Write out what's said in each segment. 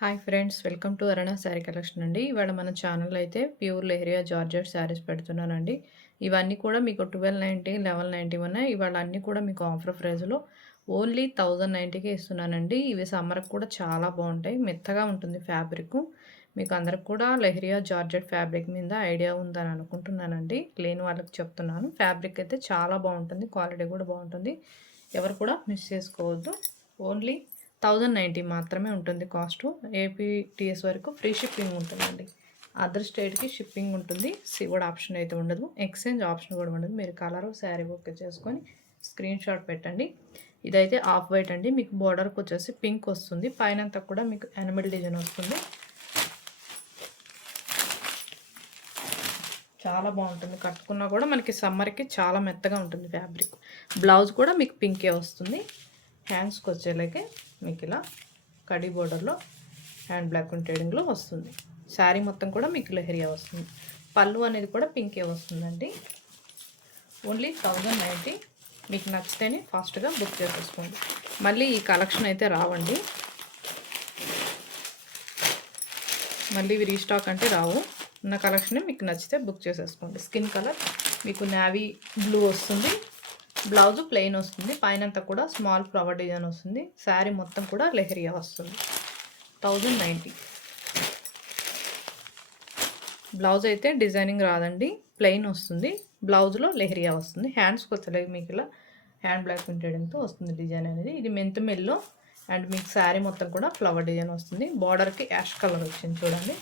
Hi friends, welcome to Aruna sari collection అండి. ఇవాళ మన ఛానల్ అయితే ప్యూర్ లెహరియా జార్జెట్ శారీస్ పెడుతున్నానండి. ఇవన్నీ కూడా మీకు 1290, 1190 ఉన్నాయి. ఇవాళ అన్నీ కూడా మీకు ఆఫర్ ప్రైస్లో ఓన్లీ 1090కి ఇస్తున్నానండి. ఇవి సమ్మర్కి కూడా చాలా బాగుంటాయి. మెత్తగా ఉంటుంది ఫ్యాబ్రిక్. మీకు అందరికి కూడా లెహరియా జార్జెట్ ఫ్యాబ్రిక్ మీద ఐడియా ఉందని అనుకుంటున్నానండి. లేని వాళ్ళకి చెప్తున్నాను. ఫ్యాబ్రిక్ అయితే చాలా బాగుంటుంది, క్వాలిటీ కూడా బాగుంటుంది. ఎవరు కూడా మిస్ చేసుకోవద్దు. ఓన్లీ 1090 మాత్రమే ఉంటుంది కాస్ట్. ఏపీటీఎస్ వరకు ఫ్రీ షిప్పింగ్ ఉంటుందండి. అదర్ స్టేట్కి షిప్పింగ్ ఉంటుంది. సివోడ్ ఆప్షన్ అయితే ఉండదు, ఎక్స్చేంజ్ ఆప్షన్ కూడా ఉండదు. మీరు కలర్ శారీ ఓకే చేసుకొని స్క్రీన్ షాట్ పెట్టండి. ఇదైతే ఆఫ్ వైట్ అండి. మీకు బోర్డర్కి వచ్చేసి పింక్ వస్తుంది. పైనంతా కూడా మీకు యానిమల్ డిజైన్ వస్తుంది. చాలా బాగుంటుంది. కట్టుకున్నా కూడా మనకి సమ్మర్కి చాలా మెత్తగా ఉంటుంది ఫ్యాబ్రిక్. బ్లౌజ్ కూడా మీకు పింకే వస్తుంది. హ్యాండ్స్కి వచ్చేలాగే మీకు ఇలా కడీ బోర్డర్లో హ్యాండ్ బ్లాక్ ట్రేడింగ్లో వస్తుంది. శారీ మొత్తం కూడా మీకు లెహరియా వస్తుంది. పళ్ళు అనేది కూడా పింకే వస్తుందండి. ఓన్లీ 1090. మీకు నచ్చితేనే ఫాస్ట్గా బుక్ చేసేసుకోండి. మళ్ళీ ఈ కలెక్షన్ అయితే రావండి. మళ్ళీ ఇవి రీస్టాక్ అంటే రావు. ఉన్న కలెక్షన్ మీకు నచ్చితే బుక్ చేసేసుకోండి. స్కిన్ కలర్ మీకు నావీ బ్లూ వస్తుంది. బ్లౌజ్ ప్లెయిన్ వస్తుంది. పైనంతా కూడా స్మాల్ ఫ్లవర్ డిజైన్ వస్తుంది. శారీ మొత్తం కూడా లెహరియా వస్తుంది. 1090. బ్లౌజ్ అయితే డిజైనింగ్ రాదండి, ప్లెయిన్ వస్తుంది. బ్లౌజ్లో లెహరియా వస్తుంది. హ్యాండ్స్కి వచ్చలేదు మీకు ఇలా హ్యాండ్ బ్లాక్ ప్రింటెడ్తో వస్తుంది డిజైన్ అనేది. ఇది మెంత్ మెల్లో అండ్ మీకు శారీ మొత్తం కూడా ఫ్లవర్ డిజైన్ వస్తుంది. బార్డర్కి యాష్ కలర్ వచ్చింది చూడండి.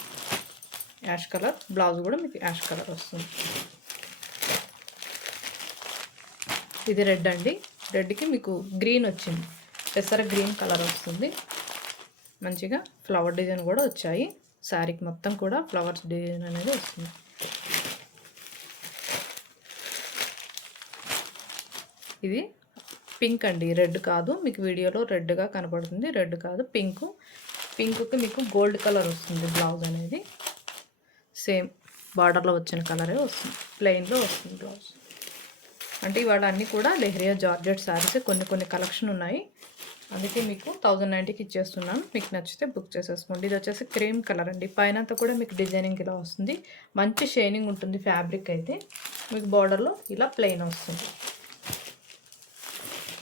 Ash colour. బ్లౌజ్ కూడా మీకు యాష్ కలర్ వస్తుంది. ఇది రెడ్ అండి. రెడ్కి మీకు గ్రీన్ వచ్చింది. పెసర గ్రీన్ కలర్ వస్తుంది. మంచిగా ఫ్లవర్ డిజైన్ కూడా వచ్చాయి. శారీకి మొత్తం కూడా ఫ్లవర్స్ డిజైన్ అనేది వస్తుంది. ఇది పింక్ అండి, రెడ్ కాదు. మీకు వీడియోలో రెడ్గా కనపడుతుంది, రెడ్ కాదు, పింక్. పింక్కి మీకు గోల్డ్ కలర్ వస్తుంది. బ్లౌజ్ అనేది సేమ్ బార్డర్లో వచ్చిన కలరే వస్తుంది. ప్లెయిన్లో వస్తుంది బ్లౌజ్. అంటే ఇవాళ అన్నీ కూడా లెహరియా జార్జెట్ శారీస్ కొన్ని కలెక్షన్ ఉన్నాయి. అందుకే మీకు 1090కి ఇచ్చేస్తున్నాను. మీకు నచ్చితే బుక్ చేసేసుకోండి. ఇది వచ్చేసి క్రీమ్ కలర్ అండి. పైన అంతా కూడా మీకు డిజైనింగ్ ఇలా వస్తుంది. మంచి షైనింగ్ ఉంటుంది ఫ్యాబ్రిక్ అయితే. మీకు బార్డర్లో ఇలా ప్లెయిన్ వస్తుంది.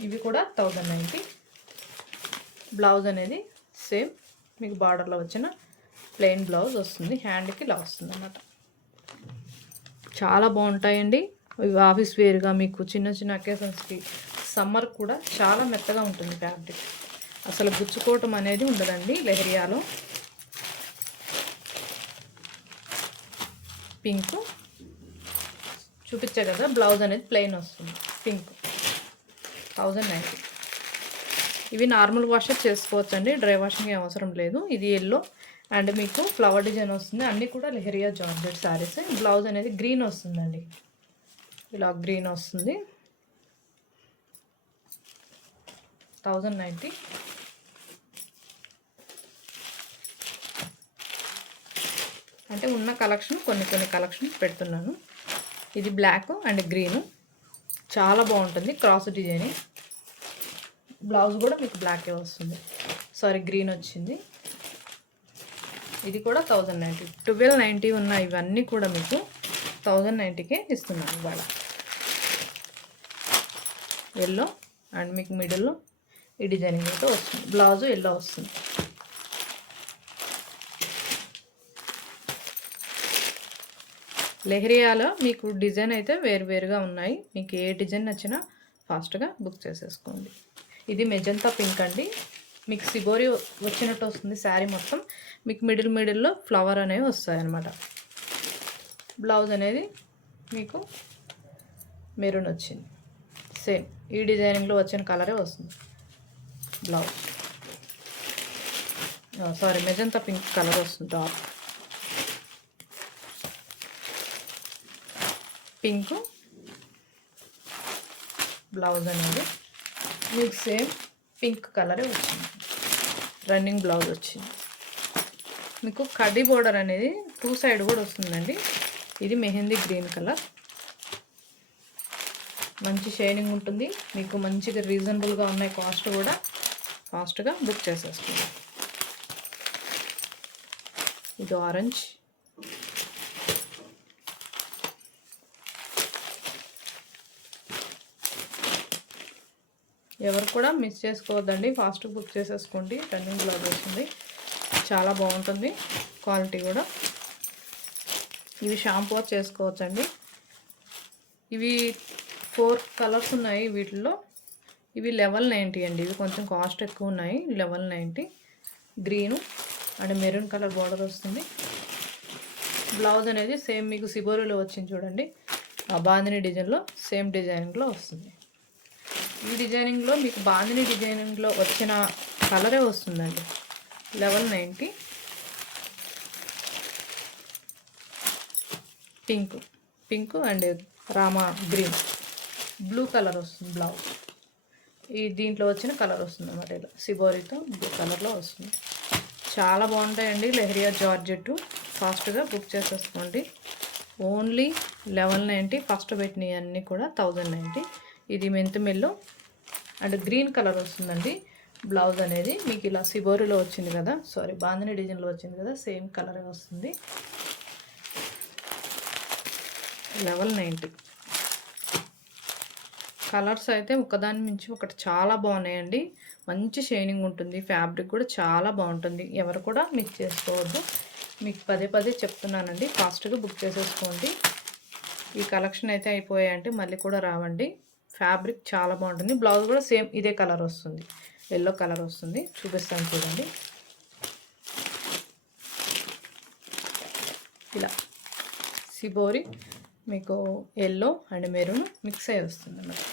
ఇవి కూడా 1090. బ్లౌజ్ అనేది సేమ్ మీకు బార్డర్లో వచ్చిన ప్లెయిన్ బ్లౌజ్ వస్తుంది. హ్యాండ్కి ఇలా వస్తుంది అన్నమాట. చాలా బాగుంటాయండి. ఆఫీస్ వేర్గా మీకు చిన్న చిన్న అకేషన్స్కి, సమ్మర్ కూడా చాలా మెత్తగా ఉంటుంది ఫ్యాబ్రిక్. అసలు గుచ్చుకోవటం అనేది ఉండదండి లెహరియాలో. పింక్ చూపించే కదా. బ్లౌజ్ అనేది ప్లెయిన్ వస్తుంది. పింక్ 1090. ఇవి నార్మల్ వాష్ చేసుకోవచ్చు అండి, డ్రై వాషింగ్ అవసరం లేదు. ఇది ఎల్లో అండ్ మీకు ఫ్లవర్ డిజైన్ వస్తుంది. అన్నీ కూడా లెహరియా జార్జెట్ శారీస్. బ్లౌజ్ అనేది గ్రీన్ వస్తుందండి. ఇలా గ్రీన్ వస్తుంది. 1090. అంటే ఉన్న కలెక్షన్ కొన్ని కలెక్షన్ పెడుతున్నాను. ఇది బ్లాక్ అండ్ గ్రీను చాలా బాగుంటుంది. Cross designing. బ్లౌజ్ కూడా మీకు బ్లాకే వస్తుంది. సారీ, గ్రీన్ వచ్చింది. ఇది కూడా 1090. 1290 ఉన్న ఇవన్నీ కూడా మీకు 1090కే ఇస్తున్నాను ఇవాళ. ఎల్లో అండ్ మీకు మిడిల్లో ఈ డిజైనింగ్ అయితే వస్తుంది. బ్లౌజ్ ఎల్లో వస్తుంది. లెహరియాలో మీకు డిజైన్ అయితే వేరువేరుగా ఉన్నాయి. మీకు ఏ డిజైన్ నచ్చినా ఫాస్ట్గా బుక్ చేసేసుకోండి. ఇది మెజంతా పింక్ అండి. మీకు సిబోరి వచ్చినట్టు వస్తుంది శారీ మొత్తం. మీకు మిడిల్లో ఫ్లవర్ అనేవి వస్తాయి అన్నమాట. బ్లౌజ్ అనేది మీకు మెరూన్ వచ్చింది. సేమ్ ఈ డిజైనింగ్లో వచ్చిన కలరే వస్తుంది blouse. Sorry, magenta pink colour వస్తుంది. డార్క్ పింక్ బ్లౌజ్ అనేది మీకు సేమ్ పింక్ కలరే వచ్చింది. రన్నింగ్ బ్లౌజ్ వచ్చింది. మీకు కడ్డీ బోర్డర్ అనేది 2 సైడ్ కూడా వస్తుందండి. ఇది మెహందీ గ్రీన్ కలర్. మంచి షైనింగ్ ఉంటుంది. మీకు మంచిగా రీజనబుల్గా ఉన్నాయి కాస్ట్ కూడా. ఫాస్ట్గా బుక్ చేసేసుకోండి. ఇది ఆరెంజ్, ఎవరు కూడా మిస్ చేసుకోవద్దండి, ఫాస్ట్ బుక్ చేసేసుకోండి. రన్నింగ్ బ్లౌజ్ వస్తుంది, చాలా బాగుంటుంది క్వాలిటీ కూడా. ఇవి షాంపూ చేసుకోవచ్చండి. ఇవి 4 కలర్స్ ఉన్నాయి వీటిల్లో. ఇవి 1190 అండి. ఇవి కొంచెం కాస్ట్ ఎక్కువ ఉన్నాయి. 1190 green and maroon colour border వస్తుంది. బ్లౌజ్ అనేది సేమ్ మీకు సిబోరిలో వచ్చింది చూడండి, ఆ బాందిని డిజైన్లో సేమ్ డిజైనింగ్లో వస్తుంది. ఈ డిజైనింగ్లో మీకు బాందిని డిజైనింగ్లో వచ్చిన కలరే వస్తుందండి. 1190 pink and Rama green, blue colour వస్తుంది బ్లౌజ్. ఈ దీంట్లో వచ్చిన కలర్ వస్తుంది అన్నమాట, ఇలా సిబోరితో బ్లూ కలర్లో వస్తుంది. చాలా బాగుంటాయండి లెహరియా జార్జెట్. ఫాస్ట్గా బుక్ చేసేసుకోండి. ఓన్లీ 1190. ఫస్ట్ పెట్టినవి అన్నీ కూడా 1090. ఇది మెంతుమెల్లో అండ్ గ్రీన్ కలర్ వస్తుందండి బ్లౌజ్ అనేది. మీకు ఇలా సిబోరిలో వచ్చింది కదా, సారీ బాందిని డిజైన్లో వచ్చింది కదా, సేమ్ కలరే వస్తుంది. 1190. కలర్స్ అయితే ఒకదాని మించి ఒకటి చాలా బాగున్నాయండి. మంచి షైనింగ్ ఉంటుంది, ఫ్యాబ్రిక్ కూడా చాలా బాగుంటుంది. ఎవరు కూడా మిక్స్ చేసుకోవద్దు, మీకు పదే చెప్తున్నానండి. ఫాస్ట్గా బుక్ చేసేసుకోండి. ఈ కలెక్షన్ అయితే అయిపోయాయంటే మళ్ళీ కూడా రావండి. ఫ్యాబ్రిక్ చాలా బాగుంటుంది. బ్లౌజ్ కూడా సేమ్ ఇదే కలర్ వస్తుంది, ఎల్లో కలర్ వస్తుంది. చూపిస్తాను చూడండి, ఇలా సిబోరి మీకు ఎల్లో అండ్ మెరూన్ మిక్స్ అయ్యి వస్తుంది అన్నమాట.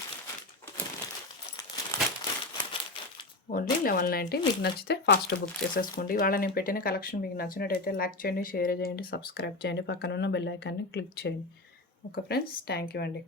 ఓన్లీ 1190. మీకు నచ్చితే ఫాస్ట్ బుక్ చేసేసుకోండి. ఇవాళ నేను పెట్టిన కలెక్షన్ మీకు నచ్చినట్టయితే లైక్ చేయండి, షేర్ చేయండి, సబ్స్క్రైబ్ చేయండి, పక్కన ఉన్న బెల్ ఐకాన్ని క్లిక్ చేయండి. ఓకే ఫ్రెండ్స్, థ్యాంక్ యూ అండి.